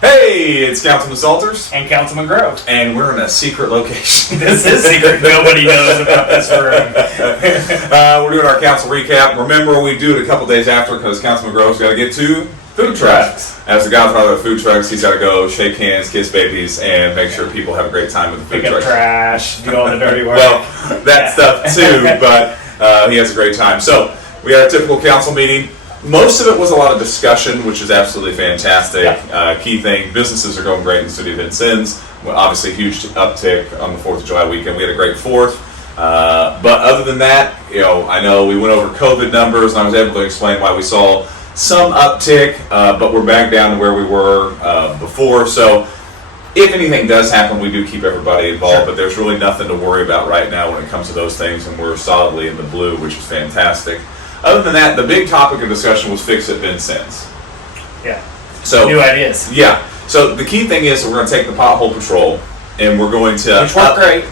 Hey, it's Councilman Salters. And Councilman Grove. And we're in a secret location. This is secret. Nobody knows about this room. We're doing our council recap. Remember, we do it a couple days after because Councilman Grove's got to get to food trucks. As the godfather of food trucks, he's got to go shake hands, kiss babies, and make sure people have a great time with the food Pick up trucks. trash, do all the dirty work. Well, that stuff too, but he has a great time. So we had a typical council meeting. Most of it was a lot of discussion, which is absolutely fantastic. Yeah. Key thing, businesses are going great in the city of Vincennes. Well, obviously, huge uptick on the 4th of July weekend. We had a great 4th. But other than that, I know we went over COVID numbers, and I was able to explain why we saw some uptick, but we're back down to where we were before. So if anything does happen, we do keep everybody involved, but there's really nothing to worry about right now when it comes to those things, and we're solidly in the blue, which is fantastic. Other than that, the big topic of discussion was Fix It Vincennes. Yeah. So new ideas. Yeah. So the key thing is we're going to take the pothole patrol and we're going to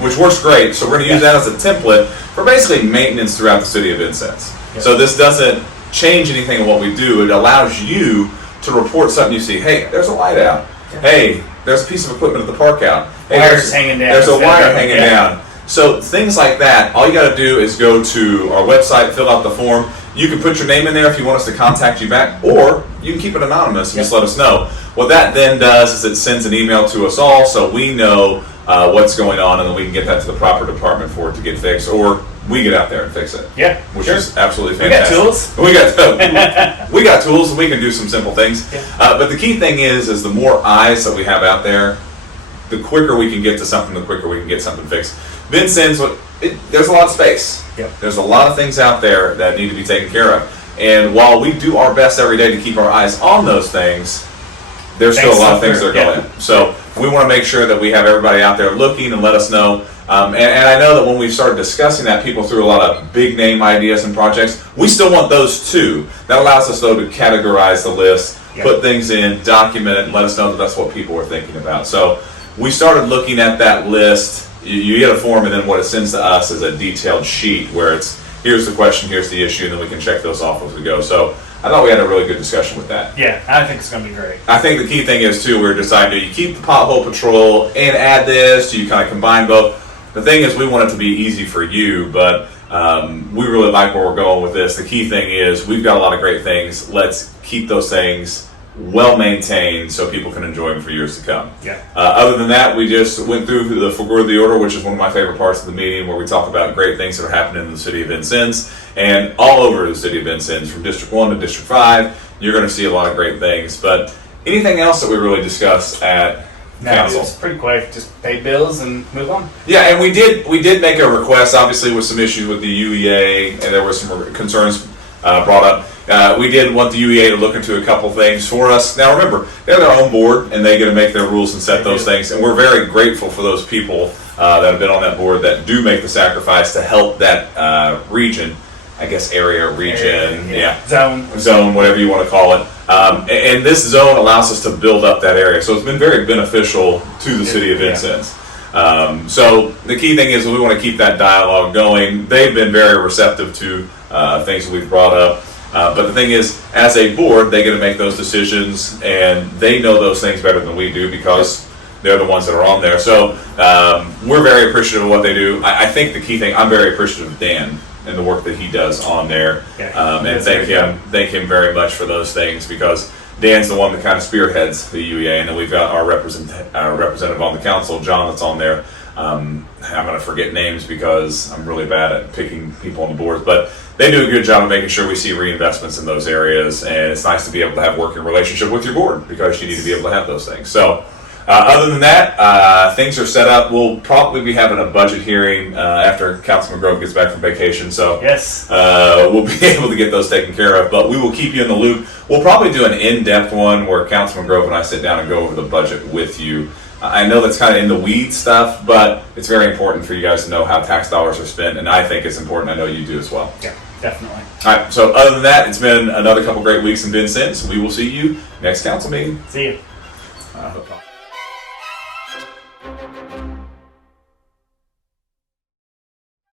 which works great. So we're going to use that as a template for basically maintenance throughout the city of Vincennes. Yeah. So this doesn't change anything in what we do. It allows you to report something you see. Hey, there's a light out. Yeah. Hey, there's a piece of equipment at the park out. Hey, Wire's hanging down. There's a wire hanging down. So things like that, all you got to do is go to our website, fill out the form. You can put your name in there if you want us to contact you back, or you can keep it anonymous and just let us know. What that then does is it sends an email to us all so we know what's going on, and then we can get that to the proper department for it to get fixed, or we get out there and fix it. Yeah, which is absolutely fantastic. We got tools. We got tools, and we can do some simple things. Yeah. But the key thing is the more eyes that we have out there, the quicker we can get to something, the quicker we can get something fixed. Vincennes, there's a lot of space. Yep. There's a lot of things out there that need to be taken care of. And while we do our best every day to keep our eyes on those things, there's still a lot of things that are going. So we want to make sure that we have everybody out there looking and let us know. And I know that when we started discussing that, people threw a lot of big name ideas and projects. We still want those too. That allows us, though, to categorize the list, put things in, document it, and let us know that that's what people are thinking about. So we started looking at that list. You get a form, and then what it sends to us is a detailed sheet where it's, here's the question, here's the issue, and then we can check those off as we go. So I thought we had a really good discussion with that. Yeah, I think it's going to be great. I think the key thing is, too, we're deciding, do you keep the pothole patrol and add this? Do you kind of combine both? The thing is, we want it to be easy for you, but we really like where we're going with this. The key thing is, we've got a lot of great things. Let's keep those things well maintained so people can enjoy them for years to come. Yeah. Other than that, we just went through the Faubourg of the Order, which is one of my favorite parts of the meeting, where we talk about great things that are happening in the city of Vincennes and all over the city of Vincennes, from District 1 to District 5. You're going to see a lot of great things. But anything else that we really discussed at council? It's pretty quick. Just pay bills and move on. Yeah, and we did make a request, obviously, with some issues with the UEA, and there were some concerns brought up. We did want the UEA to look into a couple things for us. Now remember, they're their own board, and they get to make their rules and set those things, and we're very grateful for those people that have been on that board that do make the sacrifice to help that region, I guess region, zone, whatever you want to call it. And this zone allows us to build up that area, so it's been very beneficial to the city of Vincennes. So the key thing is we want to keep that dialogue going. They've been very receptive to things that we've brought up. But the thing is, as a board, they get to make those decisions, and they know those things better than we do because they're the ones that are on there. So we're very appreciative of what they do. I think the key thing, I'm very appreciative of Dan and the work that he does on there. And thank him very much for those things, because Dan's the one that kind of spearheads the UEA, and then we've got our representative on the council, John, that's on there. I'm going to forget names because I'm really bad at picking people on the boards, but they do a good job of making sure we see reinvestments in those areas, and it's nice to be able to have a working relationship with your board because you need to be able to have those things. So other than that, things are set up. We'll probably be having a budget hearing after Councilman Grove gets back from vacation, so we'll be able to get those taken care of, but we will keep you in the loop. We'll probably do an in-depth one where Councilman Grove and I sit down and go over the budget with you. I know that's kind of in the weeds stuff, but it's very important for you guys to know how tax dollars are spent, and I think it's important. I know you do as well. Yeah, definitely. All right, so other than that, it's been another couple great weeks in Vincennes. We will see you next council meeting. See you.